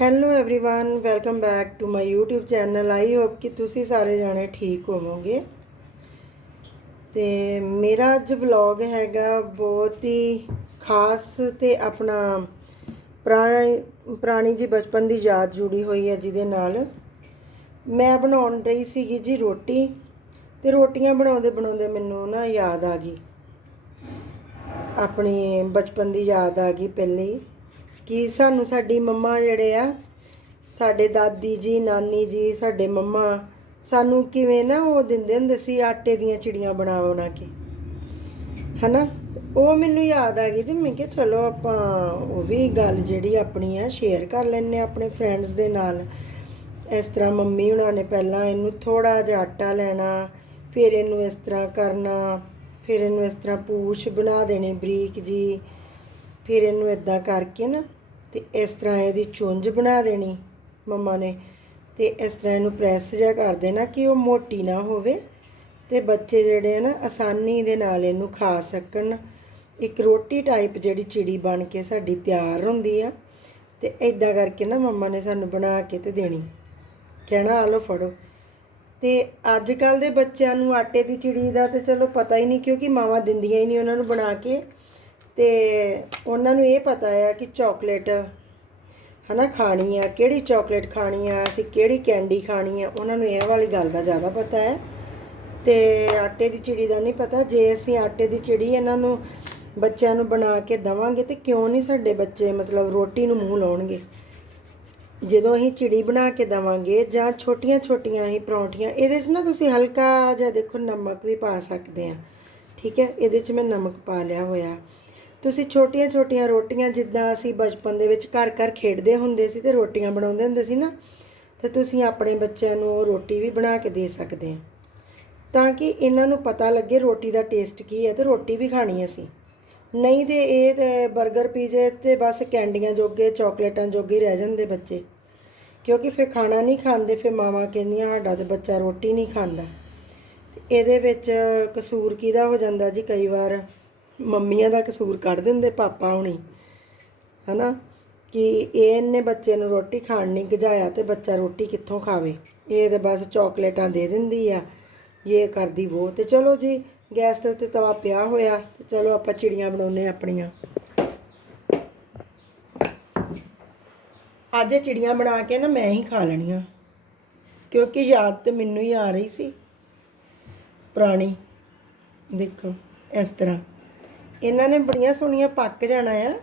hello everyone welcome back to my YouTube channel I hope ਕਿ ਤੁਸੀਂ ਸਾਰੇ ਜਾਣੇ ਠੀਕ ਹੋਵੋਗੇ ਤੇ ਮੇਰਾ ਅੱਜ ਵਲੌਗ ਹੈਗਾ ਬਹੁਤ ਹੀ ਖਾਸ ਤੇ ਆਪਣਾ ਪੁਰਾਣੀ ਪੁਰਾਣੀ ਜੀ ਬਚਪਨ ਦੀ ਯਾਦ ਜੁੜੀ ਹੋਈ ਹੈ ਜਿਹਦੇ ਨਾਲ ਮੈਂ ਬਣਾਉਣ ਰਹੀ ਸੀਗੀ ਜੀ ਰੋਟੀ ਤੇ ਰੋਟੀਆਂ ਬਣਾਉਂਦੇ ਬਣਾਉਂਦੇ ਮੈਨੂੰ ਨਾ ਯਾਦ ਆ ਗਈ ਆਪਣੀ ਬਚਪਨ ਦੀ ਯਾਦ ਆ ਗਈ ਪਹਿਲੇ ਹੀ ਕਿ ਸਾਨੂੰ ਸਾਡੀ ਮੰਮਾ ਜਿਹੜੇ ਆ, ਸਾਡੇ ਦਾਦੀ ਜੀ, ਨਾਨੀ ਜੀ, ਸਾਡੇ ਮੰਮਾ, ਸਾਨੂੰ ਕਿਵੇਂ ਨਾ ਉਹ ਦਿੰਦੇ ਹੁੰਦੇ ਸੀ ਆਟੇ ਦੀਆਂ ਚਿੜੀਆਂ ਬਣਾ ਬਣਾ ਕੇ। ਹਨਾ? ਉਹ ਮੈਨੂੰ ਯਾਦ ਆ ਗਈ ਤੇ ਮੈਂ ਕਿਹਾ ਚਲੋ ਆਪਾਂ ਉਹ ਵੀ ਗੱਲ ਜਿਹੜੀ ਆਪਣੀ ਆ ਸ਼ੇਅਰ ਕਰ ਲੈਣੇ ਆਪਣੇ ਫਰੈਂਡਸ ਦੇ ਨਾਲ। ਇਸ ਤਰ੍ਹਾਂ ਮੰਮੀ ਉਹਨਾਂ ਨੇ ਪਹਿਲਾਂ ਇਹਨੂੰ ਥੋੜਾ ਜਿਹਾ ਆਟਾ ਲੈਣਾ, ਫਿਰ ਇਹਨੂੰ ਇਸ ਤਰ੍ਹਾਂ ਕਰਨਾ, ਫਿਰ ਇਹਨੂੰ ਇਸ ਤਰ੍ਹਾਂ ਪੂਛ ਬਣਾ ਦੇਣੀ ਬਰੀਕ ਜੀ ਫਿਰ ਇਹਨੂੰ ਇਦਾਂ ਕਰਕੇ ਨਾ ਤੇ ਇਸ ਤਰ੍ਹਾਂ ਇਹਦੀ ਚੁੰਝ ਬਣਾ ਦੇਣੀ ਮੰਮਾ ਨੇ ਤੇ ਇਸ ਤਰ੍ਹਾਂ ਇਹਨੂੰ ਪ੍ਰੈਸ ਜਿਹਾ ਕਰ ਦੇਣਾ ਕਿ ਉਹ ਮੋਟੀ ਨਾ ਹੋਵੇ ਤੇ ਬੱਚੇ ਜਿਹੜੇ ਆ ਨਾ ਆਸਾਨੀ ਦੇ ਨਾਲ ਇਹਨੂੰ ਖਾ ਸਕਣ। ਇੱਕ ਰੋਟੀ ਟਾਈਪ ਜਿਹੜੀ ਚਿੜੀ ਬਣ ਕੇ ਸਾਡੀ ਤਿਆਰ ਹੁੰਦੀ ਆ ਤੇ ਇਦਾਂ ਕਰਕੇ ਨਾ ਮੰਮਾ ਨੇ ਸਾਨੂੰ ਬਣਾ ਕੇ ਤੇ ਦੇਣੀ। ਕਹਿਣਾ ਆ ਲਓ ਫੜੋ। ਤੇ ਅੱਜ ਕੱਲ ਦੇ ਬੱਚਿਆਂ ਨੂੰ ਆਟੇ ਦੀ ਚਿੜੀ ਦਾ ਤੇ ਚਲੋ ਪਤਾ ਹੀ ਨਹੀਂ ਕਿਉਂਕਿ ਮਾਵਾਂ ਦਿੰਦੀਆਂ ਹੀ ਨਹੀਂ ਉਹਨਾਂ ਨੂੰ ਬਣਾ ਕੇ। ਤੇ ਉਹਨਾਂ ਨੂੰ ਇਹ ਪਤਾ ਆ ਕਿ ਚਾਕਲੇਟ ਹਨਾ ਖਾਣੀ ਆ, ਕਿਹੜੀ ਚਾਕਲੇਟ ਖਾਣੀ ਆ, ਅਸੀਂ ਕਿਹੜੀ ਕੈਂਡੀ ਖਾਣੀ ਆ, ਉਹਨਾਂ ਨੂੰ ਇਹ ਵਾਲੀ ਗੱਲ ਦਾ ਜ਼ਿਆਦਾ ਪਤਾ ਹੈ। ਤੇ ਆਟੇ ਦੀ ਚਿੜੀ ਦਾ ਨਹੀਂ ਪਤਾ, ਜੇ ਅਸੀਂ ਆਟੇ ਦੀ ਚਿੜੀ ਇਹਨਾਂ ਨੂੰ ਬੱਚਿਆਂ ਨੂੰ ਬਣਾ ਕੇ ਦਵਾਂਗੇ ਤੇ ਕਿਉਂ ਨਹੀਂ ਸਾਡੇ ਬੱਚੇ ਮਤਲਬ ਰੋਟੀ ਨੂੰ ਮੂੰਹ ਲਾਉਣਗੇ? ਜਦੋਂ ਅਸੀਂ ਚਿੜੀ ਬਣਾ ਕੇ ਦਵਾਂਗੇ ਜਾਂ ਛੋਟੀਆਂ-ਛੋਟੀਆਂ ਹੀ ਪਰੌਂਠੀਆਂ, ਇਹਦੇ 'ਚ ਨਾ ਤੁਸੀਂ ਹਲਕਾ ਜਿਹਾ ਦੇਖੋ ਨਮਕ ਵੀ ਪਾ ਸਕਦੇ ਆ। ਠੀਕ ਹੈ, ਇਹਦੇ 'ਚ ਮੈਂ ਨਮਕ ਪਾ ਲਿਆ ਹੋਇਆ। ਤੁਸੀਂ ਛੋਟੀਆਂ-ਛੋਟੀਆਂ ਰੋਟੀਆਂ ਜਿੱਦਾਂ ਅਸੀਂ ਬਚਪਨ ਦੇ ਵਿੱਚ ਘਰ ਘਰ ਖੇਡਦੇ ਹੁੰਦੇ ਸੀ ਤੇ ਰੋਟੀਆਂ ਬਣਾਉਂਦੇ ਹੁੰਦੇ ਸੀ ਨਾ, ਤੇ ਤੁਸੀਂ ਆਪਣੇ ਬੱਚਿਆਂ ਨੂੰ ਉਹ ਰੋਟੀ ਵੀ ਬਣਾ ਕੇ ਦੇ ਸਕਦੇ ਆ। ਤਾਂ ਕਿ ਇਹਨਾਂ ਨੂੰ ਪਤਾ ਲੱਗੇ ਰੋਟੀ ਦਾ ਟੇਸਟ ਕੀ ਹੈ ਤੇ ਰੋਟੀ ਵੀ ਖਾਣੀ ਅਸੀਂ। ਨਹੀਂ ਤੇ ਇਹ ਤੇ 버ਗਰ ਪੀਜ਼ੇ ਤੇ ਬਸ ਕੈਂਡੀਆਂ ਜੋਗੇ, ਚਾਕਲੇਟਾਂ ਜੋਗੇ ਰਹਿ ਜਾਂਦੇ ਬੱਚੇ। ਕਿਉਂਕਿ ਫਿਰ ਖਾਣਾ ਨਹੀਂ ਖਾਂਦੇ, ਫਿਰ ਮਾਵਾਂ ਕਹਿੰਦੀਆਂ ਸਾਡਾ ਤੇ ਬੱਚਾ ਰੋਟੀ ਨਹੀਂ ਖਾਂਦਾ। ਤੇ ਇਹਦੇ ਵਿੱਚ ਕਸੂਰ ਕਿਹਦਾ ਹੋ ਜਾਂਦਾ ਜੀ ਕਈ ਵਾਰ? ਮੰਮੀਆਂ ਦਾ ਕਸੂਰ ਕੱਢ ਦਿੰਦੇ, ਪਾਪਾ ਹੁਣੀ। ਹਨਾ? ਕਿ ਇਹਨੇ ਬੱਚੇ ਨੂੰ ਰੋਟੀ ਖਾਣ ਨਹੀਂ ਗਜਾਇਆ ਤੇ ਬੱਚਾ ਰੋਟੀ ਕਿੱਥੋਂ ਖਾਵੇ? ਇਹ ਤੇ ਬਸ ਚਾਕਲੇਟਾਂ ਦੇ ਦਿੰਦੀ ਆ। ਇਹ ਕਰਦੀ ਉਹ ਤੇ ਚਲੋ ਜੀ, ਗੈਸ ਦੇ ਉੱਤੇ ਤਵਾ ਪਿਆ ਹੋਇਆ ਤੇ ਚਲੋ ਆਪਾਂ ਚਿੜੀਆਂ ਬਣਾਉਨੇ ਆਪਣੀਆਂ। ਅੱਜ ਚਿੜੀਆਂ ਬਣਾ ਕੇ ਨਾ ਮੈਂ ਹੀ ਖਾ ਲੈਣੀਆਂ। ਕਿਉਂਕਿ ਯਾਦ ਤੇ ਮੈਨੂੰ ਹੀ ਆ ਰਹੀ ਸੀ। ਪੁਰਾਣੀ। ਦੇਖੋ, ਇਸ ਤਰ੍ਹਾਂ। ਇਹਨਾਂ ਨੇ ਬੜੀਆਂ ਸੋਹਣੀਆਂ ਪੱਕ ਜਾਣਾ ਆ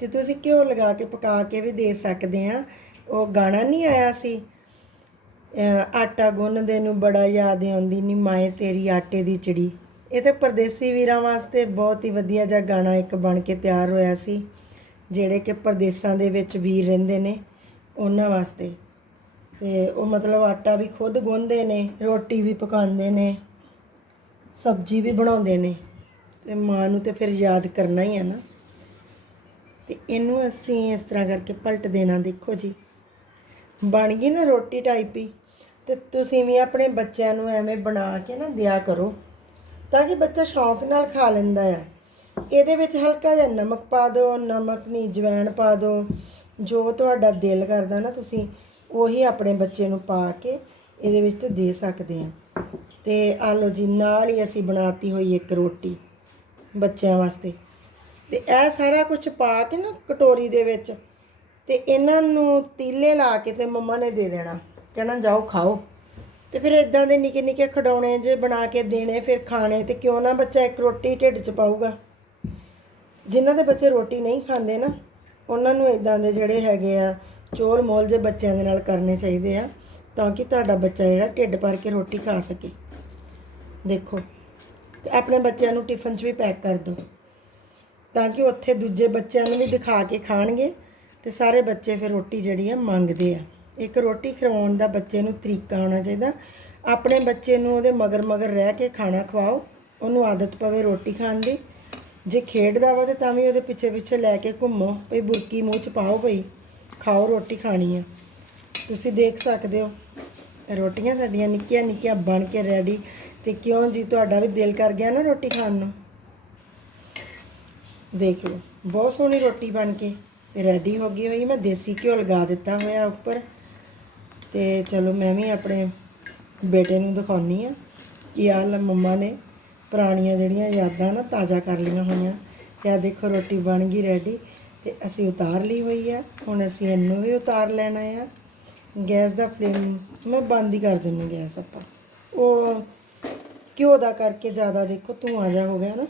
ਤੇ ਤੁਸੀਂ ਘਿਓ ਲਗਾ ਕੇ ਪਕਾ ਕੇ ਵੀ ਦੇ ਸਕਦੇ ਆ। ਉਹ ਗਾਣਾ ਨਹੀਂ ਆਇਆ ਸੀ। ਆਟਾ ਗੁੰਨਦੇ ਨੂੰ ਬੜਾ ਯਾਦ ਆਉਂਦੀ ਨੀ ਮਾਏ ਤੇਰੀ ਆਟੇ ਦੀ ਚਿੜੀ। ਇਹ ਤੇ ਪਰਦੇਸੀ ਵੀਰਾਂ ਵਾਸਤੇ ਬਹੁਤ ਹੀ ਵਧੀਆ ਜਿਹਾ ਗਾਣਾ ਇੱਕ ਬਣ ਕੇ ਤਿਆਰ ਹੋਇਆ ਸੀ, ਜਿਹੜੇ ਕਿ ਪਰਦੇਸਾਂ ਦੇ ਵਿੱਚ ਵੀਰ ਰਹਿੰਦੇ ਨੇ ਉਹਨਾਂ ਵਾਸਤੇ। ਤੇ ਉਹ ਮਤਲਬ ਆਟਾ ਵੀ ਖੁਦ ਗੁੰਨਦੇ ਨੇ, ਰੋਟੀ ਵੀ ਪਕਾਉਂਦੇ ਨੇ, ਸਬਜ਼ੀ ਵੀ ਬਣਾਉਂਦੇ ਨੇ। ਤੇ ਮਾਂ ਨੂੰ ਤੇ ਫਿਰ ਯਾਦ ਕਰਨਾ ਹੀ ਹੈ ਨਾ। ਤੇ ਇਹਨੂੰ ਅਸੀਂ ਇਸ ਤਰ੍ਹਾਂ ਕਰਕੇ ਪਲਟ ਦੇਣਾ, ਦੇਖੋ ਜੀ। ਬਣ ਗਈ ਨਾ ਰੋਟੀ ਟਾਈਪ ਹੀ। ਤੇ ਤੁਸੀਂ ਵੀ ਆਪਣੇ ਬੱਚਿਆਂ ਨੂੰ ਐਵੇਂ ਬਣਾ ਕੇ ਨਾ ਦਿਆ ਕਰੋ, ਤਾਂ ਕਿ ਬੱਚਾ ਸ਼ੌਂਕ ਨਾਲ ਖਾ ਲੈਂਦਾ ਆ। ਇਹਦੇ ਵਿੱਚ ਹਲਕਾ ਜਿਹਾ ਨਮਕ ਪਾ ਦਿਓ, ਨਮਕ ਨਹੀਂ ਜਵੈਣ ਪਾ ਦਿਓ। ਜੋ ਤੁਹਾਡਾ ਦਿਲ ਕਰਦਾ ਨਾ ਤੁਸੀਂ, ਉਹੀ ਆਪਣੇ ਬੱਚੇ ਨੂੰ ਪਾ ਕੇ ਇਹਦੇ ਵਿੱਚ ਤੇ ਦੇ ਸਕਦੇ ਆ। ਤੇ ਆ ਲਓ ਜੀ, ਨਾਲ ਹੀ ਅਸੀਂ ਬਣਾਤੀ ਹੋਈ ਇੱਕ ਰੋਟੀ। ਬੱਚਿਆਂ ਵਾਸਤੇ। ਤੇ ਇਹ ਸਾਰਾ ਕੁਝ ਪਾ ਕੇ ਨਾ ਕਟੋਰੀ ਦੇ ਵਿੱਚ, ਤੇ ਇਹਨਾਂ ਨੂੰ ਤੀਲੇ ਲਾ ਕੇ ਤੇ ਮੰਮਾ ਨੇ ਦੇ ਦੇਣਾ। ਕਹਿਣਾ, ਜਾਓ, ਖਾਓ। ਤੇ ਫਿਰ ਇਦਾਂ ਦੇ ਨਿੱਕੇ ਨਿੱਕੇ ਖਡਾਉਣੇ ਜੇ ਬਣਾ ਕੇ ਦੇਣੇ, ਫਿਰ ਖਾਣੇ, ਤੇ ਕਿਉਂ ਨਾ ਬੱਚਾ ਇੱਕ ਰੋਟੀ ਢਿੱਡ 'ਚ ਪਾਊਗਾ। ਜਿਨ੍ਹਾਂ ਦੇ ਬੱਚੇ ਰੋਟੀ ਨਹੀਂ ਖਾਂਦੇ ਨਾ, ਉਹਨਾਂ ਨੂੰ ਇਦਾਂ ਦੇ ਜਿਹੜੇ ਹੈਗੇ ਆ, ਚੋਲ ਮੋਲ ਜੇ ਬੱਚਿਆਂ ਦੇ ਨਾਲ ਕਰਨੇ ਚਾਹੀਦੇ ਆ, ਤਾਂ ਕਿ ਤੁਹਾਡਾ ਬੱਚਾ ਜਿਹੜਾ ਢਿੱਡ ਭਰ ਕੇ ਰੋਟੀ ਖਾ ਸਕੇ। ਦੇਖੋ। ਤੇ ਆਪਣੇ ਬੱਚਿਆਂ ਨੂੰ ਟਿਫਨ 'ਚ ਵੀ ਪੈਕ ਕਰ ਦਿਓ ਤਾਂ ਕਿ ਉੱਥੇ ਦੂਜੇ ਬੱਚਿਆਂ ਨੂੰ ਵੀ ਦਿਖਾ ਕੇ ਖਾਣਗੇ ਤੇ ਸਾਰੇ ਬੱਚੇ ਫਿਰ ਰੋਟੀ ਜਿਹੜੀ ਆ ਮੰਗਦੇ ਆ। ਇੱਕ ਰੋਟੀ ਖਵਾਉਣ ਦਾ ਬੱਚੇ ਨੂੰ ਤਰੀਕਾ ਆਉਣਾ ਚਾਹੀਦਾ। ਆਪਣੇ ਬੱਚੇ ਨੂੰ ਉਹਦੇ ਮਗਰ ਮਗਰ ਰਹਿ ਕੇ ਖਾਣਾ ਖਵਾਓ, ਉਹਨੂੰ ਆਦਤ ਪਵੇ ਰੋਟੀ ਖਾਣ ਦੀ। ਜੇ ਖੇਡਦਾ ਵਾ ਤੇ ਤਾਂ ਵੀ ਉਹਦੇ ਪਿੱਛੇ ਪਿੱਛੇ ਲੈ ਕੇ ਘੁੰਮੋ, ਭਈ ਬੁਰਕੀ ਮੂੰਹ ਚ ਪਾਓ ਭਈ, ਖਾਓ ਰੋਟੀ ਖਾਣੀ ਆ। ਤੁਸੀਂ ਦੇਖ ਸਕਦੇ ਹੋ, ਰੋਟੀਆਂ ਸਾਡੀਆਂ ਨਿੱਕੀਆਂ ਨਿੱਕੀਆਂ ਬਣ ਕੇ ਰੈਡੀ ਤੇ ਕਿਉਂ ਜੀ ਤੁਹਾਡਾ ਵੀ ਦਿਲ ਕਰ ਗਿਆ ਨਾ ਰੋਟੀ ਖਾਣ ਨੂੰ? ਦੇਖ ਲਓ, ਬਹੁਤ ਸੋਹਣੀ ਰੋਟੀ ਬਣ ਕੇ ਰੈਡੀ ਹੋ ਗਈ ਹੋਈ। ਮੈਂ ਦੇਸੀ ਘਿਓ ਲਗਾ ਦਿੱਤਾ ਹੋਇਆ ਉੱਪਰ। ਤੇ ਚਲੋ ਮੈਂ ਵੀ ਆਪਣੇ ਬੇਟੇ ਨੂੰ ਦਿਖਾਉਣੀ ਆ ਕਿ ਆਹ ਲੈ ਮੰਮਾ ਨੇ ਪੁਰਾਣੀਆਂ ਜਿਹੜੀਆਂ ਯਾਦਾਂ ਨਾ ਤਾਜ਼ਾ ਕਰ ਲਈਆਂ ਹੋਈਆਂ। ਤੇ ਆ ਦੇਖੋ ਰੋਟੀ ਬਣ ਗਈ ਰੈਡੀ ਤੇ ਅਸੀਂ ਉਤਾਰ ਲਈ ਹੋਈ ਆ। ਹੁਣ ਅਸੀਂ ਇਹਨੂੰ ਵੀ ਉਤਾਰ ਲੈਣਾ ਆ। ਗੈਸ ਦਾ ਫਲੇਮ ਮੈਂ ਬੰਦ ਹੀ ਕਰ ਦਿੰਨੀ ਗੈਸ ਆਪਾਂ। ਉਹ ਘਿਓ ਦਾ ਕਰਕੇ ਜ਼ਿਆਦਾ ਦੇਖੋ ਧੂਆਂ ਜਾ ਹੋ ਗਿਆ ਨਾ।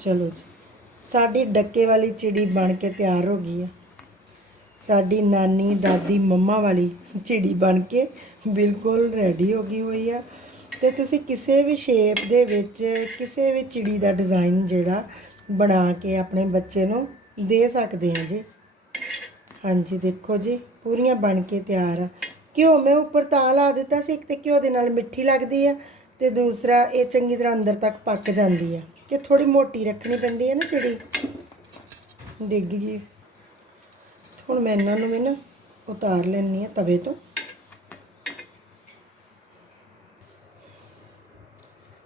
ਚਲੋ ਜੀ। ਸਾਡੀ ਡੱਕੇ ਵਾਲੀ ਚਿੜੀ ਬਣ ਕੇ ਤਿਆਰ ਹੋ ਗਈ ਹੈ ਸਾਡੀ ਨਾਨੀ, ਦਾਦੀ, ਮੰਮਾ ਵਾਲੀ ਚਿੜੀ ਬਣ ਕੇ ਬਿਲਕੁਲ ਰੈਡੀ ਹੋ ਗਈ ਹੋਈ ਆ। ਤੇ ਤੁਸੀਂ ਕਿਸੇ ਵੀ ਸ਼ੇਪ ਦੇ ਵਿੱਚ, ਕਿਸੇ ਵੀ ਚਿੜੀ ਦਾ ਡਿਜ਼ਾਈਨ ਜਿਹੜਾ ਬਣਾ ਕੇ ਆਪਣੇ ਬੱਚੇ ਨੂੰ ਦੇ ਸਕਦੇ ਆ ਜੀ। ਹਾਂਜੀ, ਦੇਖੋ ਜੀ, ਪੂਰੀਆਂ ਬਣ ਕੇ ਤਿਆਰ ਆ। ਘਿਓ ਮੈਂ ਉੱਪਰ ਤਾਂ ਲਾ ਦਿੱਤਾ ਸੀ, ਇੱਕ ਤੇ ਘਿਓ ਦੇ ਨਾਲ ਮਿੱਠੀ ਲੱਗਦੀ ਆ ਤੇ ਦੂਸਰਾ ਇਹ ਚੰਗੀ ਤਰ੍ਹਾਂ ਅੰਦਰ ਤੱਕ ਪੱਕ ਜਾਂਦੀ ਆ। ਕਿ ਥੋੜੀ ਮੋਟੀ ਰੱਖਣੀ ਪੈਂਦੀ ਹੈ ਨਾ ਚਿੜੀ ਡਿੱਗ ਗਈ। ਹੁਣ ਮੈਂ ਇਹਨਾਂ ਨੂੰ ਵੀ ਨਾ ਉਤਾਰ ਲੈਣੀ ਆ ਤਵੇ ਤੋਂ।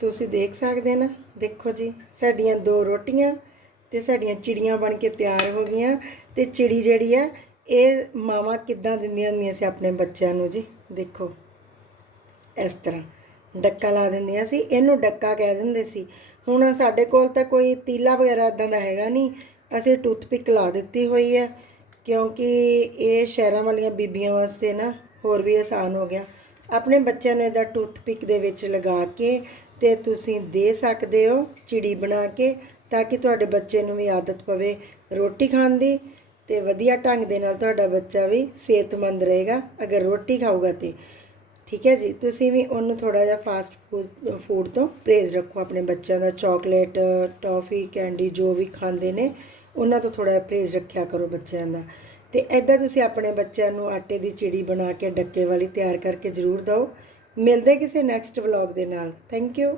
ਤੁਸੀਂ ਦੇਖ ਸਕਦੇ ਨਾ, ਦੇਖੋ ਜੀ, ਸਾਡੀਆਂ ਦੋ ਰੋਟੀਆਂ ਤੇ ਸਾਡੀਆਂ ਚਿੜੀਆਂ ਬਣ ਕੇ ਤਿਆਰ ਹੋ ਗਈਆਂ ਤੇ ਚਿੜੀ ਜਿਹੜੀ ਆ ਇਹ ਮਾਵਾਂ ਕਿੱਦਾਂ ਦਿੰਦੀਆਂ ਹੁੰਦੀਆਂ ਸੀ ਆਪਣੇ ਬੱਚਿਆਂ ਨੂੰ ਜੀ? ਦੇਖੋ। ਇਸ ਤਰ੍ਹਾਂ। ਡੱਕਾ ਲਾ ਦਿੰਦੀਆਂ ਸੀ। ਇਹਨੂੰ ਡੱਕਾ ਕਹਿ ਦਿੰਦੇ ਸੀ। ਹੁਣ ਸਾਡੇ ਕੋਲ ਤਾਂ ਕੋਈ ਤੀਲਾ ਵਗੈਰਾ ਇਦਾਂ ਦਾ ਹੈਗਾ ਨਹੀਂ। ਅਸੀਂ ਟੂਥਪਿਕ ਲਾ ਦਿੱਤੀ ਹੋਈ ਹੈ। ਕਿਉਂਕਿ ਇਹ ਸ਼ਹਿਰਾਂ ਵਾਲੀਆਂ ਬੀਬੀਆਂ ਵਾਸਤੇ ਨਾ ਹੋਰ ਵੀ ਆਸਾਨ ਹੋ ਗਿਆ। ਆਪਣੇ ਬੱਚਿਆਂ ਨੂੰ ਇਹਦਾ ਟੂਥਪਿਕ ਦੇ ਵਿੱਚ ਲਗਾ ਕੇ ਤੇ ਤੁਸੀਂ ਦੇ ਸਕਦੇ ਹੋ ਚਿੜੀ ਬਣਾ ਕੇ ਤਾਂ ਕਿ ਤੁਹਾਡੇ ਬੱਚੇ ਨੂੰ ਵੀ ਆਦਤ ਪਵੇ ਰੋਟੀ ਖਾਣ ਦੀ। ਤੇ ਵਧੀਆ ਢੰਗ ਦੇ ਨਾਲ ਤੁਹਾਡਾ ਬੱਚਾ ਵੀ ਸਿਹਤਮੰਦ ਰਹੇਗਾ, ਅਗਰ ਰੋਟੀ ਖਾਊਗਾ ਤੇ। ਠੀਕ ਹੈ ਜੀ? ਤੁਸੀਂ ਵੀ ਉਹਨੂੰ ਥੋੜਾ ਜਿਹਾ ਫਾਸਟ ਫੂਡ ਤੋਂ ਪਰਹੇਜ਼ ਰੱਖੋ। ਆਪਣੇ ਬੱਚਿਆਂ ਦਾ ਚਾਕਲੇਟ ਟੌਫੀ ਕੈਂਡੀ ਜੋ ਵੀ ਖਾਂਦੇ ਨੇ, ਉਹਨਾਂ ਤੋਂ ਥੋੜਾ ਜਿਹਾ ਪਰਹੇਜ਼ ਰੱਖਿਆ ਕਰੋ ਬੱਚਿਆਂ ਦਾ। ਤੇ ਐਦਾਂ ਤੁਸੀਂ ਆਪਣੇ ਬੱਚਿਆਂ ਨੂੰ ਆਟੇ ਦੀ ਚਿੜੀ ਬਣਾ ਕੇ, ਡੱਕੇ ਵਾਲੀ ਤਿਆਰ ਕਰਕੇ ਜ਼ਰੂਰ ਦਿਓ। ਮਿਲਦੇ ਕਿਸੇ ਨੈਕਸਟ ਵਲੌਗ ਦੇ ਨਾਲ। Thank you